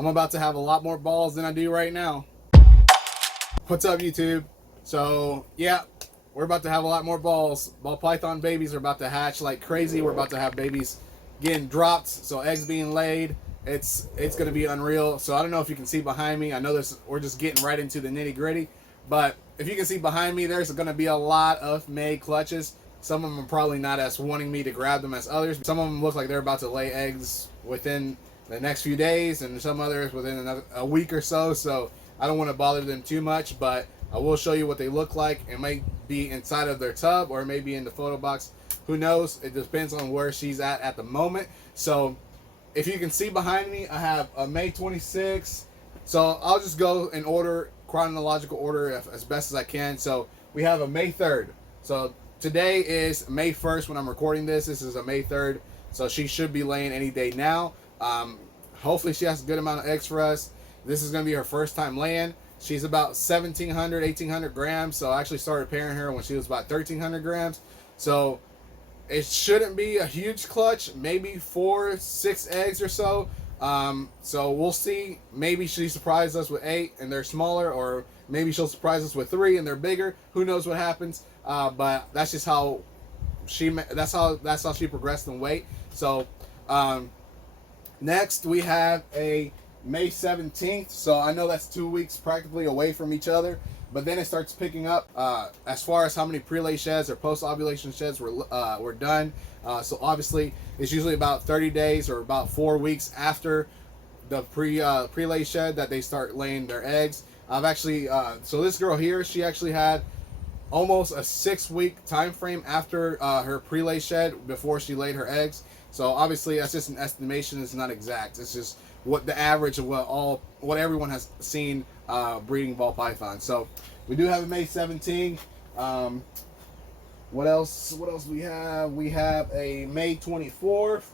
I'm about to have a lot more balls than I do right now. What's up, YouTube? So, yeah, we're about to have a lot more balls. Ball python babies are about to hatch like crazy. We're about to have babies getting dropped, so eggs being laid. It's going to be unreal. So I don't know if you can see behind me. I know this. We're just getting right into the nitty gritty, but if you can see behind me, there's going to be a lot of May clutches. Some of them are probably not as wanting me to grab them as others. Some of them look like they're about to lay eggs within the next few days, and some others within a week or so. So I don't want to bother them too much, but I will show you what they look like. It might be inside of their tub or maybe in the photo box. Who knows? It depends on where she's at the moment. So if you can see behind me, I have a May 26. So I'll just go in order, chronological order as best as I can. So we have a May 3rd. So today is May 1st when I'm recording this. This is a May 3rd. So she should be laying any day now. Hopefully she has a good amount of eggs for us. This is going to be her first time laying. She's about 1,700, 1,800 grams. So I actually started pairing her when she was about 1,300 grams. So it shouldn't be a huge clutch. Maybe 4, 6 eggs or so. So we'll see. Maybe she surprises us with 8 and they're smaller, or maybe she'll surprise us with 3 and they're bigger. Who knows what happens? But that's just how that's how she progressed in weight. So next we have a May 17th. So I know that's 2 weeks practically away from each other, but then it starts picking up as far as how many pre-lay sheds or post-ovulation sheds were done. So obviously it's usually about 30 days or about 4 weeks after the pre-lay shed that they start laying their eggs. I've actually so this girl here, she actually had almost a 6-week time frame after her pre-lay shed before she laid her eggs. So obviously that's just an estimation. It's not exact. It's just what the average of what everyone has seen breeding ball python. So we do have a May 17. What else we have? We have a May 24th.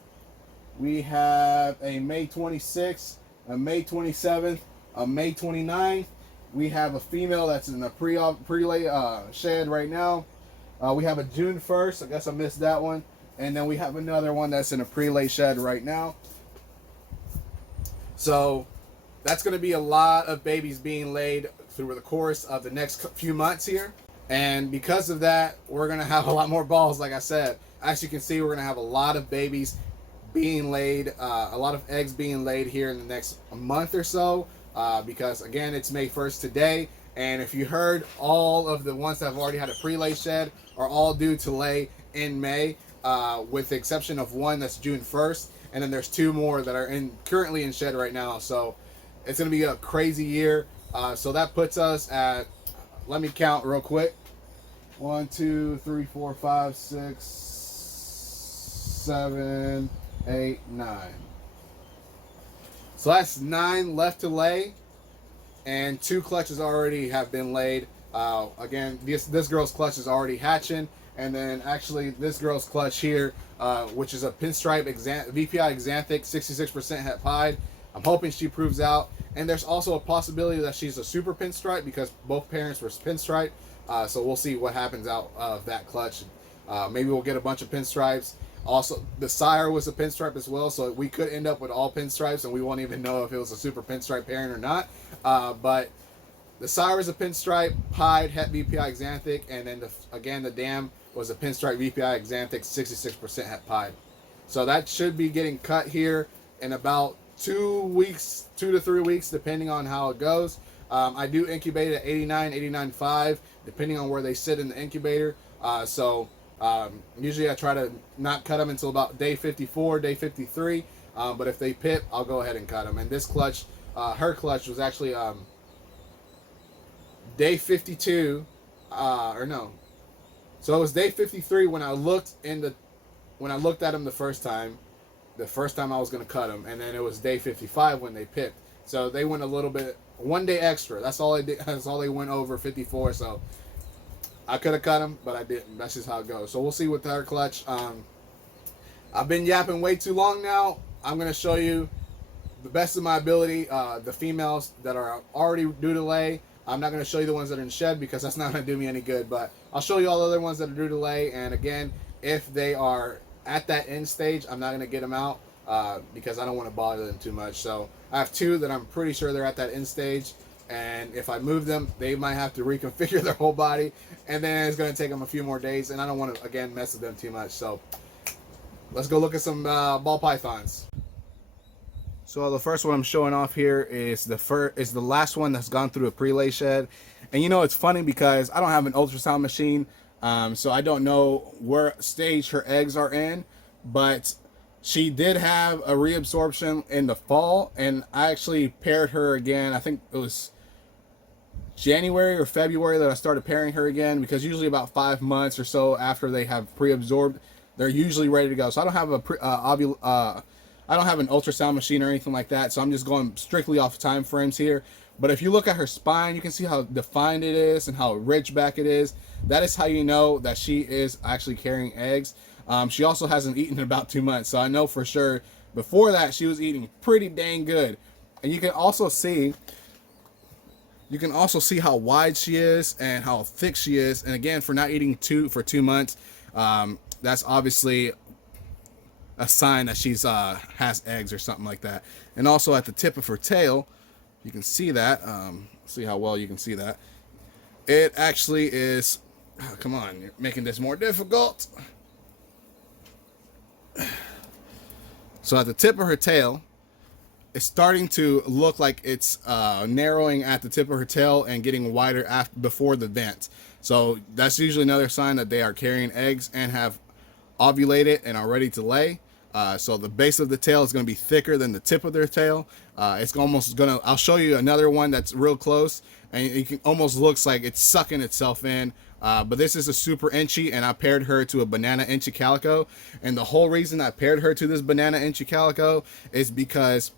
We have a May 26th, a May 27th, a May 29th. We have a female that's in a pre-lay shed right now. We have a June 1st. I guess I missed that one. And then we have another one that's in a pre-lay shed right now. So that's going to be a lot of babies being laid through the course of the next few months here. And because of that, we're going to have a lot more balls, like I said. As you can see, we're going to have a lot of babies being laid, a lot of eggs being laid here in the next month or so. Because, again, it's May 1st today. And if you heard, all of the ones that have already had a pre-lay shed are all due to lay in May, with the exception of one that's June 1st. And then there's 2 more that are currently in shed right now. So it's going to be a crazy year. So that puts us at, let me count real quick. 1, 2, 3, 4, 5, 6, 7, 8, 9. So that's 9 left to lay. And 2 clutches already have been laid. Again, this girl's clutch is already hatching. And then actually this girl's clutch here, which is a pinstripe VPI Xanthic, 66% het pied. I'm hoping she proves out. And there's also a possibility that she's a super pinstripe because both parents were pinstripe. So we'll see what happens out of that clutch. Maybe we'll get a bunch of pinstripes. Also, the sire was a pinstripe as well, so we could end up with all pinstripes, and we won't even know if it was a super pinstripe parent or not. But the sire is a pinstripe, pied, het VPI Xanthic, and then again the dam was a pinstripe VPI Xanthic, 66% het pied. So that should be getting cut here in about 2 weeks, 2 to 3 weeks, depending on how it goes. I do incubate at 89, 89.5, depending on where they sit in the incubator. Usually I try to not cut them until about day 54, day 53. But if they pip, I'll go ahead and cut them. And this clutch, her clutch was actually day 52, or no. So it was day 53 when I looked at them the first time. The first time I was going to cut them, and then it was day 55 when they pipped. So they went a little bit, 1 day extra. That's all I did. That's all they went over 54. So I could have cut them, but I didn't. That's just how it goes. So we'll see with her clutch. I've been yapping way too long now. I'm going to show you the best of my ability, the females that are already due to lay. I'm not going to show you the ones that are in shed because that's not going to do me any good, but I'll show you all the other ones that are due to lay. And again, if they are at that end stage, I'm not going to get them out because I don't want to bother them too much. So I have two that I'm pretty sure they're at that end stage, and if I move them, they might have to reconfigure their whole body, and then it's going to take them a few more days, and I don't want to, again, mess with them too much. So let's go look at some ball pythons. So the first one I'm showing off here is the last one that's gone through a prelay shed. And you know, it's funny because I don't have an ultrasound machine, so I don't know where stage her eggs are in, but she did have a reabsorption in the fall, and I actually paired her again. I think it was January or February that I started pairing her again, because usually about 5 months or so after they have pre-absorbed, they're usually ready to go. So I don't have I don't have an ultrasound machine or anything like that, so I'm just going strictly off time frames here. But if you look at her spine, you can see how defined it is and how rich back it is. That is how you know that she is actually carrying eggs. She also hasn't eaten in about 2 months, so I know for sure before that she was eating pretty dang good. And you can also see how wide she is and how thick she is. And again, for not eating for 2 months, that's obviously a sign that she's has eggs or something like that. And also at the tip of her tail, you can see that. See how well you can see that. It actually is. Oh, come on, you're making this more difficult. So at the tip of her tail, it's starting to look like it's narrowing at the tip of her tail and getting wider before the vent. So that's usually another sign that they are carrying eggs and have ovulated and are ready to lay. So the base of the tail is going to be thicker than the tip of their tail. It's almost going to, I'll show you another one that's real close, and it can, almost looks like it's sucking itself in. But this is a super inchy, and I paired her to a banana inchy calico. And the whole reason I paired her to this banana inchy calico is because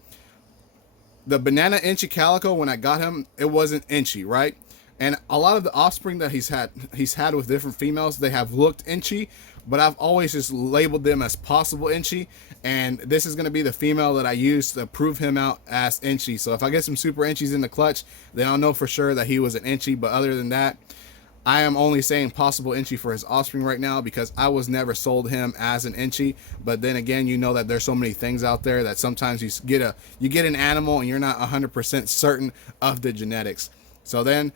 the banana inchy calico, when I got him, it wasn't inchy, right? And a lot of the offspring that he's had with different females, they have looked inchy, but I've always just labeled them as possible inchy. And this is going to be the female that I use to prove him out as inchy. So if I get some super inchies in the clutch, then I'll know for sure that he was an inchy. But other than that, I am only saying possible inchy for his offspring right now, because I was never sold him as an inchy. But then again, you know that there's so many things out there that sometimes you get an animal and you're not 100% certain of the genetics. So then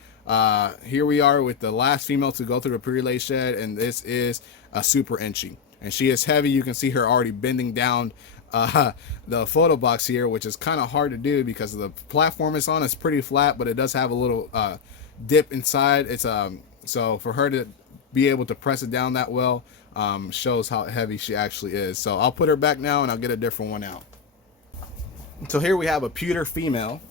here we are with the last female to go through the pre-lay shed, and this is a super inchy, and she is heavy. You can see her already bending down the photo box here, which is kind of hard to do because the platform it's on is pretty flat, but it does have a little dip inside. It's so for her to be able to press it down that well shows how heavy she actually is. So I'll put her back now and I'll get a different one out. So here we have a pewter female,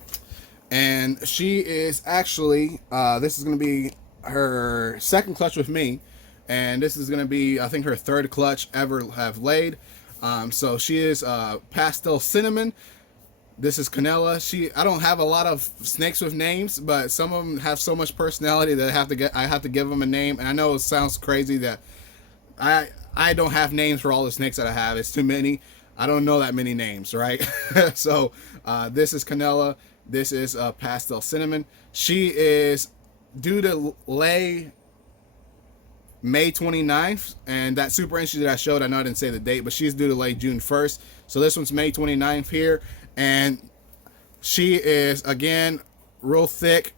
and she is actually this is going to be her second clutch with me, and this is going to be, I think, her third clutch ever have laid. So she is pastel cinnamon. This is Canela. I don't have a lot of snakes with names, but some of them have so much personality that I have to give them a name. And I know it sounds crazy that I don't have names for all the snakes that I have. It's too many. I don't know that many names, right? So this is Canela. This is pastel cinnamon. She is due to lay May 29th, and that super inchy that I showed, I know I didn't say the date, but she's due to lay June 1st. So this one's May 29th here, and she is, again, real thick,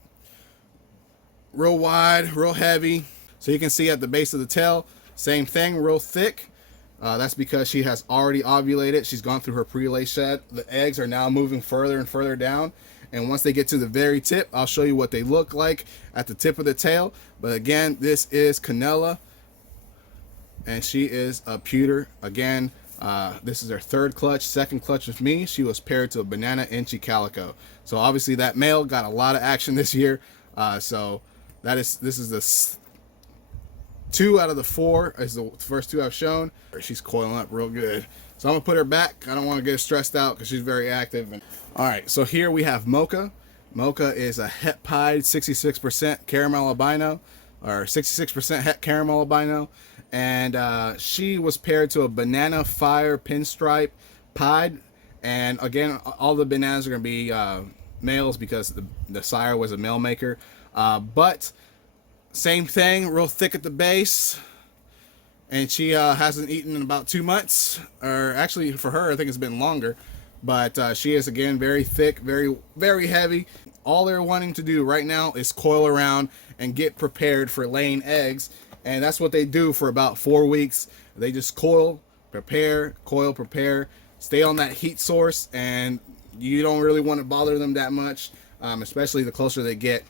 real wide, real heavy. So you can see at the base of the tail, same thing, real thick. That's because she has already ovulated. She's gone through her pre-lay shed. The eggs are now moving further and further down. And once they get to the very tip, I'll show you what they look like at the tip of the tail. But again, this is Canela, and she is a pewter. Again, this is her third clutch, second clutch with me. She was paired to a banana inchy calico. So obviously that male got a lot of action this year. So this is the 2 out of the 4 is the first 2 I've shown. She's coiling up real good. So I'm gonna put her back. I don't want to get her stressed out because she's very active. All right, so here we have Mocha. Mocha is a het pied 66% caramel albino, or 66% het caramel albino, and she was paired to a banana fire pinstripe pied. And again, all the bananas are gonna be males because the sire was a male maker, but same thing, real thick at the base. And she hasn't eaten in about 2 months, or actually for her, I think it's been longer. but she is again very thick, very heavy. All they're wanting to do right now is coil around and get prepared for laying eggs, and that's what they do for about 4 weeks. They just coil, prepare, stay on that heat source, and you don't really want to bother them that much, especially the closer they get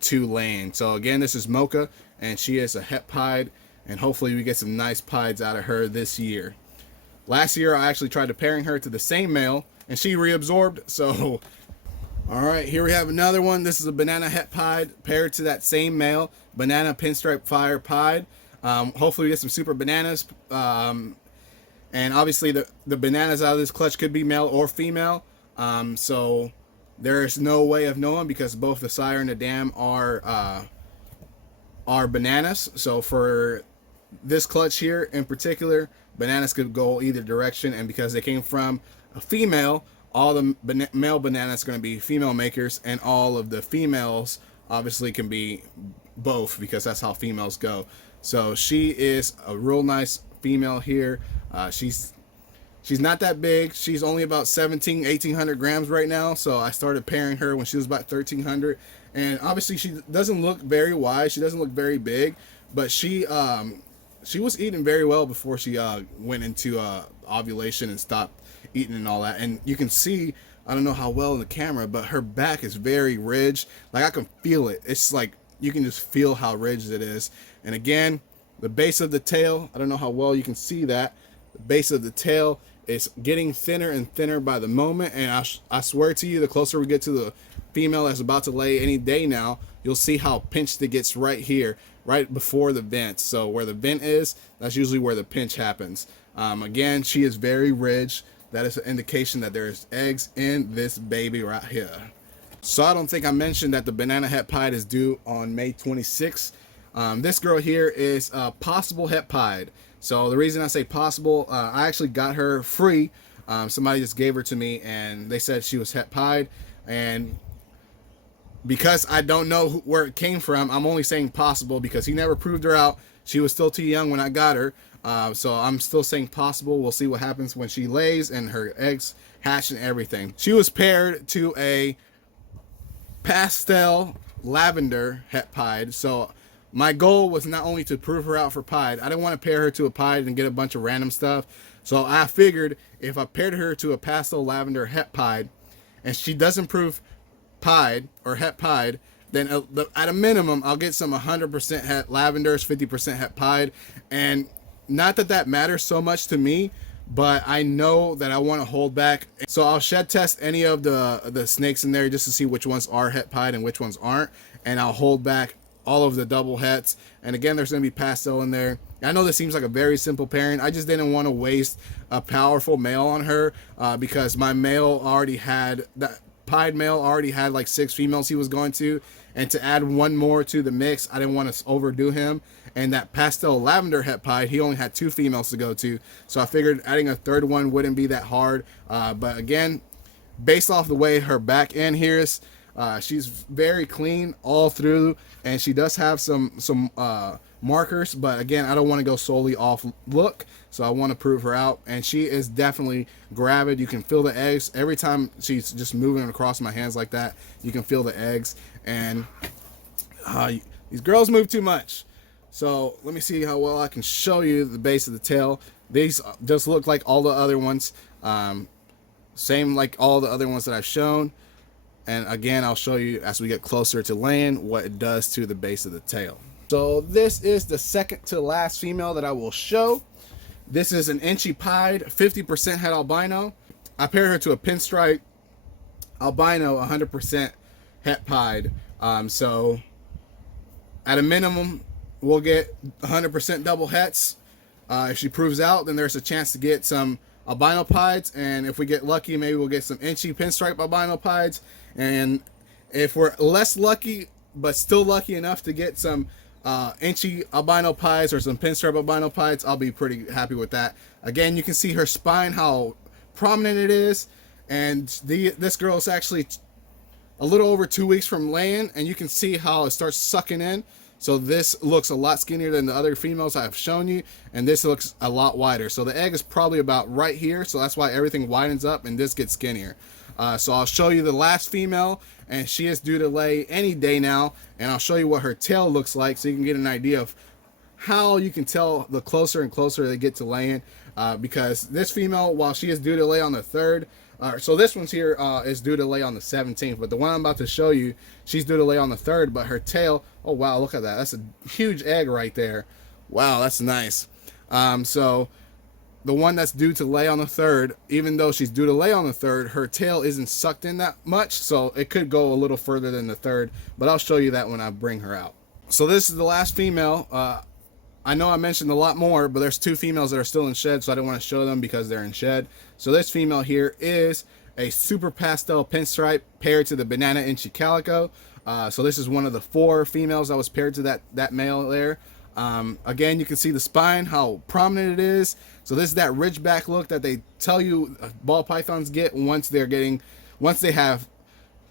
to laying. So again, this is Mocha, and she is a het pied, and hopefully we get some nice pieds out of her this year. Last year I actually tried to pairing her to the same male, and she reabsorbed. So all right, here we have another one. This is a banana het pied paired to that same male, banana pinstripe fire pied. Hopefully we get some super bananas, and obviously the bananas out of this clutch could be male or female. So there's no way of knowing because both the sire and the dam are bananas. So for this clutch here in particular, bananas could go either direction, and because they came from a female, all the male bananas are going to be female makers, and all of the females obviously can be both because that's how females go. So she is a real nice female here. She's not that big. She's only about 1800 grams right now. So I started pairing her when she was about 1300, and obviously she doesn't look very wide. She doesn't look very big, but she was eating very well before she went into ovulation and stopped eating and all that. And you can see, I don't know how well in the camera, but her back is very ridged. Like I can feel it. It's like you can just feel how ridged it is. And again, the base of the tail, I don't know how well you can see that. The base of the tail is getting thinner and thinner by the moment, and I swear to you, the closer we get to the female that's about to lay any day now, you'll see how pinched it gets right here, right before the vent. So where the vent is, that's usually where the pinch happens. Again, she is very ridged. That is an indication that there's eggs in this baby right here. So I don't think I mentioned that the banana het pied is due on May 26th. This girl here is a possible het pied. So the reason I say possible, I actually got her free. Somebody just gave her to me, and they said she was het pied. And because I don't know where it came from, I'm only saying possible because he never proved her out. She was still too young when I got her. So I'm still saying possible. We'll see what happens when she lays and her eggs hatch and everything. She was paired to a pastel lavender het pied. So my goal was not only to prove her out for pied, I didn't want to pair her to a pied and get a bunch of random stuff. So I figured if I paired her to a pastel lavender het pied and she doesn't prove pied or het pied, then at a minimum I'll get some 100% het lavenders, 50% het pied. And not that that matters so much to me, but I know that I want to hold back. So I'll shed test any of the snakes in there just to see which ones are het pied and which ones aren't, and I'll hold back all of the double hets. And again, there's going to be pastel in there. I know this seems like a very simple pairing. I just didn't want to waste a powerful male on her because my male already had, that pied male already had like 6 females he was going to, and to add one more to the mix, I didn't want to overdo him. And that pastel lavender het pied, he only had 2 females to go to, so I figured adding a third one wouldn't be that hard. But again, based off the way her back end here is, she's very clean all through, and she does have some markers, but again, I don't want to go solely off look, so I want to prove her out. And she is definitely gravid. You can feel the eggs every time she's just moving across my hands like that. You can feel the eggs, and these girls move too much. So let me see how well I can show you the base of the tail. These just look like all the other ones, same like all the other ones that I've shown. And again, I'll show you as we get closer to laying what it does to the base of the tail. So this is the second to last female that I will show. This is an inchy pied, 50% het albino. I paired her to a pinstripe albino, 100% het pied. So at a minimum, we'll get 100% double hets. If she proves out, then there's a chance to get some albino pieds, and if we get lucky, maybe we'll get some inchy pinstripe albino pieds. And if we're less lucky but still lucky enough to get some inchy albino pieds or some pinstripe albino pieds, I'll be pretty happy with that. Again, you can see her spine, how prominent it is, and this girl is actually a little over 2 weeks from laying, and you can see how it starts sucking in. So this looks a lot skinnier than the other females I've shown you, and this looks a lot wider. So the egg is probably about right here, so that's why everything widens up and this gets skinnier. So I'll show you the last female, and she is due to lay any day now, and I'll show you what her tail looks like so you can get an idea of how you can tell the closer and closer they get to laying, because this female, while she is due to lay on the 3rd, so this one's here is due to lay on the 17th, but the one I'm about to show you, she's due to lay on the 3rd, but her tail, oh wow, look at that, that's a huge egg right there. Wow, that's nice. So the one that's due to lay on the 3rd, even though she's due to lay on the 3rd, her tail isn't sucked in that much, so it could go a little further than the 3rd, but I'll show you that when I bring her out. So this is the last female. I know I mentioned a lot more, but there's 2 females that are still in shed, so I didn't want to show them because they're in shed. So this female here is a super pastel pinstripe paired to the banana inchy calico. So this is one of the 4 females that was paired to that male there. Again, you can see the spine, how prominent it is. So this is that ridgeback look that they tell you ball pythons get once they have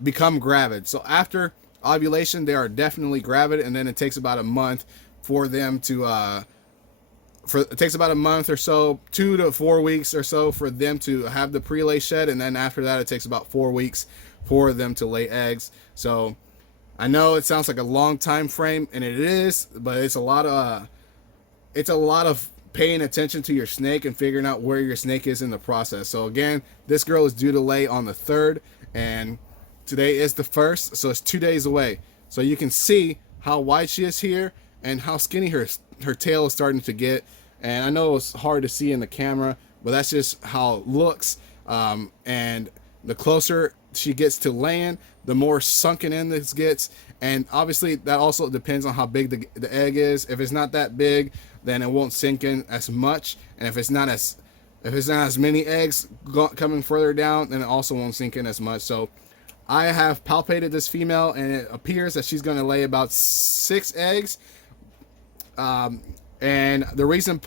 become gravid. So after ovulation, they are definitely gravid, and then it takes about a month for them to it takes about a month or so, 2 to 4 weeks or so for them to have the pre-lay shed, and then after that it takes about 4 weeks for them to lay eggs. So I know it sounds like a long time frame, and it is, but it's a lot of paying attention to your snake and figuring out where your snake is in the process. So again, this girl is due to lay on the 3rd, and today is the 1st, so it's 2 days away. So you can see how wide she is here and how skinny her tail is starting to get. And I know it's hard to see in the camera, but that's just how it looks. And the closer she gets to laying, the more sunken in this gets. And obviously that also depends on how big the egg is. If it's not that big, then it won't sink in as much. And if it's not as many eggs coming further down, then it also won't sink in as much. So I have palpated this female, and it appears that she's going to lay about 6 eggs. And the reason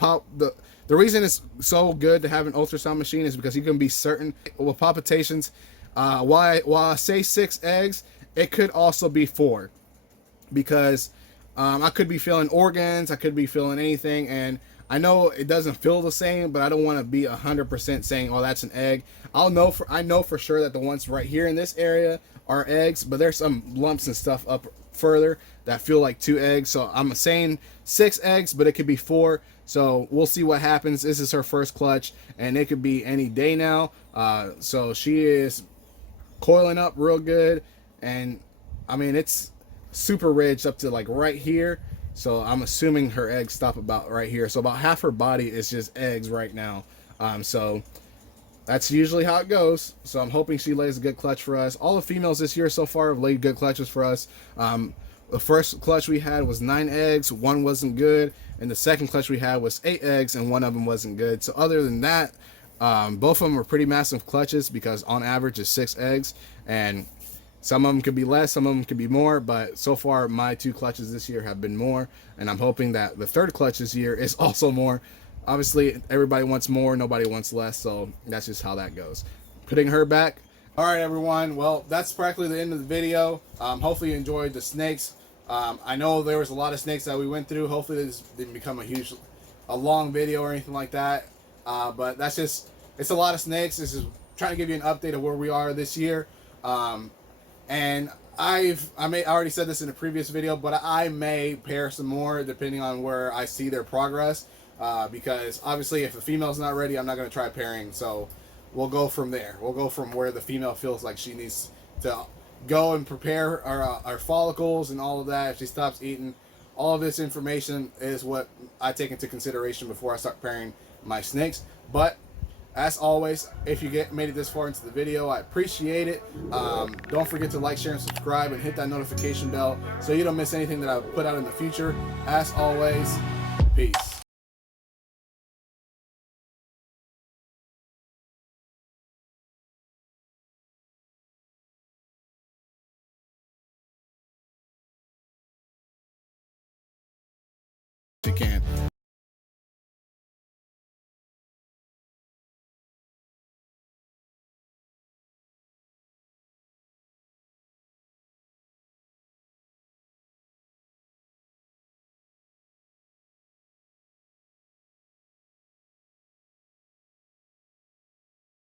it's so good to have an ultrasound machine is because you can be certain with palpitations. While I say 6 eggs, it could also be 4, because I could be feeling organs, I could be feeling anything, and I know it doesn't feel the same, but I don't want to be 100% saying, oh, that's an egg. I know for sure that the ones right here in this area are eggs, but there's some lumps and stuff up further that feel like 2 eggs. So I'm saying 6 eggs, but it could be 4. So we'll see what happens. This is her first clutch, and it could be any day now. So she is coiling up real good, and I mean, it's super ridged up to like right here. So I'm assuming her eggs stop about right here. So about half her body is just eggs right now. So that's usually how it goes. So I'm hoping she lays a good clutch for us. All the females this year so far have laid good clutches for us. The first clutch we had was 9 eggs, 1 wasn't good, and the second clutch we had was 8 eggs, and 1 of them wasn't good. So other than that, both of them were pretty massive clutches, because on average it's 6 eggs, and some of them could be less, some of them could be more, but so far my 2 clutches this year have been more, and I'm hoping that the 3rd clutch this year is also more. Obviously, everybody wants more, nobody wants less, so that's just how that goes. Putting her back. All right, everyone. Well, that's practically the end of the video. Hopefully you enjoyed the snakes. I know there was a lot of snakes that we went through. Hopefully this didn't become a long video or anything like that. But that's just, it's a lot of snakes. This is trying to give you an update of where we are this year. And I already said this in a previous video, but I may pair some more depending on where I see their progress. Because obviously if the female's not ready, I'm not going to try pairing. So we'll go from there. We'll go from where the female feels like she needs to go and prepare our follicles and all of that. If she stops eating, all of this information is what I take into consideration before I start pairing my snakes. But as always, if you made it this far into the video, I appreciate it. Don't forget to like, share, and subscribe, and hit that notification bell so you don't miss anything that I put out in the future. As always, peace. You can.